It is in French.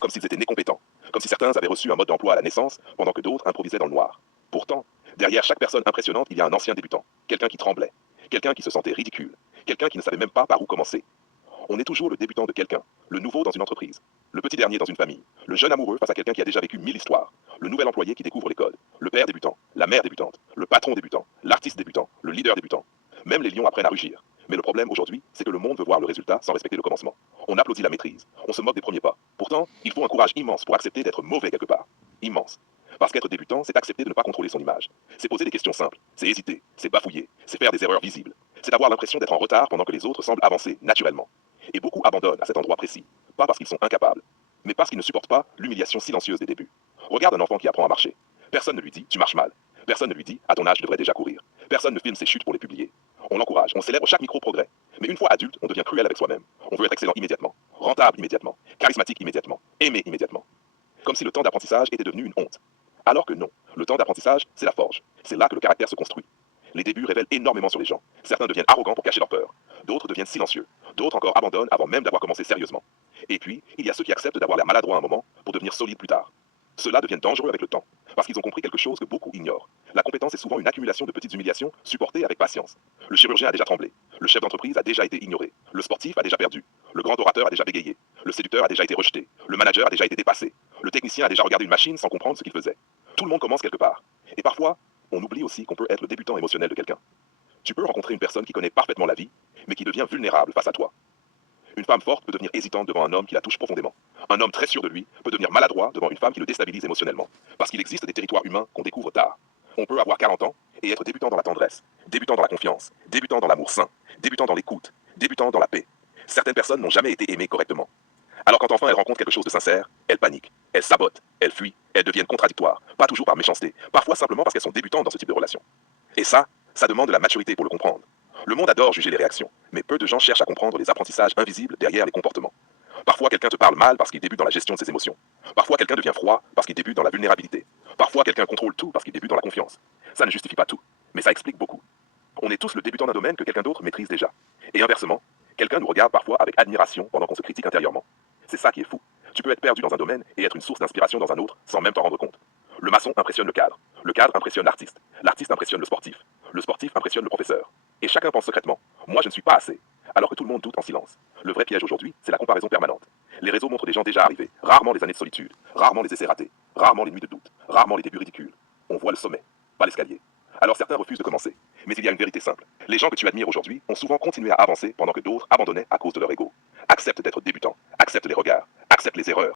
comme s'ils étaient nés compétents, comme si certains avaient reçu un mode d'emploi à la naissance, pendant que d'autres improvisaient dans le noir. Pourtant, derrière chaque personne impressionnante, il y a un ancien débutant, quelqu'un qui tremblait, quelqu'un qui se sentait ridicule, quelqu'un qui ne savait même pas par où commencer. On est toujours le débutant de quelqu'un, le nouveau dans une entreprise, le petit dernier dans une famille, le jeune amoureux face à quelqu'un qui a déjà vécu 1000 histoires, le nouvel employé qui découvre les codes, le père débutant, la mère débutante, le patron débutant, l'artiste débutant, le leader débutant. Même les lions apprennent à rugir. Mais le problème aujourd'hui, c'est que le monde veut voir le résultat sans respecter le commencement. On applaudit la maîtrise, on se moque des premiers pas. Pourtant, il faut un courage immense pour accepter d'être mauvais quelque part. Immense. Parce qu'être débutant, c'est accepter de ne pas contrôler son image. C'est poser des questions simples, c'est hésiter, c'est bafouiller, c'est faire des erreurs visibles. C'est avoir l'impression d'être en retard pendant que les autres semblent avancer naturellement. Et beaucoup abandonnent à cet endroit précis, pas parce qu'ils sont incapables, mais parce qu'ils ne supportent pas l'humiliation silencieuse des débuts. Regarde un enfant qui apprend à marcher. Personne ne lui dit « tu marches mal ». Personne ne lui dit « à ton âge, je devrais déjà courir ». Personne ne filme ses chutes pour les publier. On l'encourage, on célèbre chaque micro-progrès. Mais une fois adulte, on devient cruel avec soi-même. On veut être excellent immédiatement, rentable immédiatement, charismatique immédiatement, aimé immédiatement. Comme si le temps d'apprentissage était devenu une honte. Alors que non, le temps d'apprentissage, c'est la forge. C'est là que le caractère se construit. Les débuts révèlent énormément sur les gens. Certains deviennent arrogants pour cacher leur peur. D'autres deviennent silencieux. D'autres encore abandonnent avant même d'avoir commencé sérieusement. Et puis, il y a ceux qui acceptent d'avoir l'air maladroit un moment pour devenir solides plus tard. Ceux-là deviennent dangereux avec le temps, parce qu'ils ont compris quelque chose que beaucoup ignorent. La compétence est souvent une accumulation de petites humiliations supportées avec patience. Le chirurgien a déjà tremblé. Le chef d'entreprise a déjà été ignoré. Le sportif a déjà perdu. Le grand orateur a déjà bégayé. Le séducteur a déjà été rejeté. Le manager a déjà été dépassé. Le technicien a déjà regardé une machine sans comprendre ce qu'il faisait. Tout le monde commence quelque part. Et parfois, on oublie aussi qu'on peut être le débutant émotionnel de quelqu'un. Tu peux rencontrer une personne qui connaît parfaitement la vie, mais qui devient vulnérable face à toi. Une femme forte peut devenir hésitante devant un homme qui la touche profondément. Un homme très sûr de lui peut devenir maladroit devant une femme qui le déstabilise émotionnellement. Parce qu'il existe des territoires humains qu'on découvre tard. On peut avoir 40 ans et être débutant dans la tendresse, débutant dans la confiance, débutant dans l'amour sain, débutant dans l'écoute, débutant dans la paix. Certaines personnes n'ont jamais été aimées correctement. Alors quand enfin elles rencontrent quelque chose de sincère, elles paniquent, elles sabotent, elles fuient, elles deviennent contradictoires. Pas toujours par méchanceté, parfois simplement parce qu'elles sont débutantes dans ce type de relation. Et ça demande de la maturité pour le comprendre. Le monde adore juger les réactions, mais peu de gens cherchent à comprendre les apprentissages invisibles derrière les comportements. Parfois, quelqu'un te parle mal parce qu'il débute dans la gestion de ses émotions. Parfois, quelqu'un devient froid parce qu'il débute dans la vulnérabilité. Parfois, quelqu'un contrôle tout parce qu'il débute dans la confiance. Ça ne justifie pas tout, mais ça explique beaucoup. On est tous le débutant d'un domaine que quelqu'un d'autre maîtrise déjà. Et inversement, quelqu'un nous regarde parfois avec admiration pendant qu'on se critique intérieurement. C'est ça qui est fou. Tu peux être perdu dans un domaine et être une source d'inspiration dans un autre sans même t'en rendre compte. Le maçon impressionne le cadre impressionne l'artiste impressionne le sportif impressionne le professeur. Et chacun pense secrètement, moi je ne suis pas assez, alors que tout le monde doute en silence. Le vrai piège aujourd'hui, c'est la comparaison permanente. Les réseaux montrent des gens déjà arrivés, rarement les années de solitude, rarement les essais ratés, rarement les nuits de doute, rarement les débuts ridicules. On voit le sommet, pas l'escalier. Alors certains refusent de commencer. Mais il y a une vérité simple. Les gens que tu admires aujourd'hui ont souvent continué à avancer pendant que d'autres abandonnaient à cause de leur ego. Accepte d'être débutant, accepte les regards, accepte les erreurs.